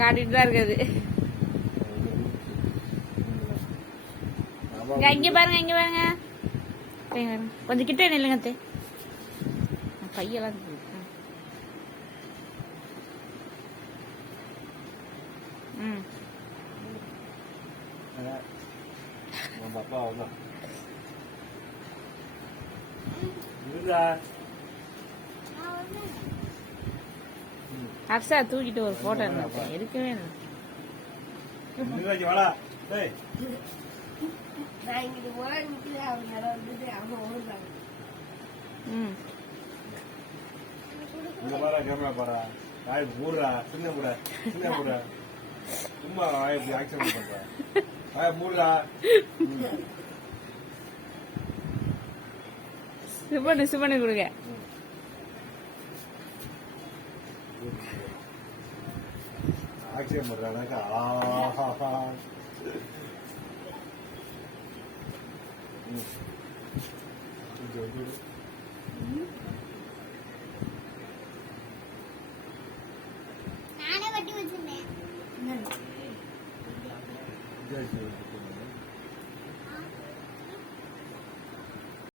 காட்டிட்டு தான் இருக்குது. இங்க பாருங்க, இங்க பாருங்க, கொஞ்சம் கிட்ட நில்லுங்க. கையெல்லாம் அர்ஷா தூக்கிட்டு ஒரு போட்டோ எடுத்தேன். எடுக்கவே இல்லை. கேமரா பாரா மூடுறா, சின்ன கூட சின்ன கூட சும்மா ஆக்சன் பண்ற மூடுறா. சுபனு கொடுங்க. ஆக்சன் பண்றானாக்கா நானே வட்டி வச்சிருந்தேன்.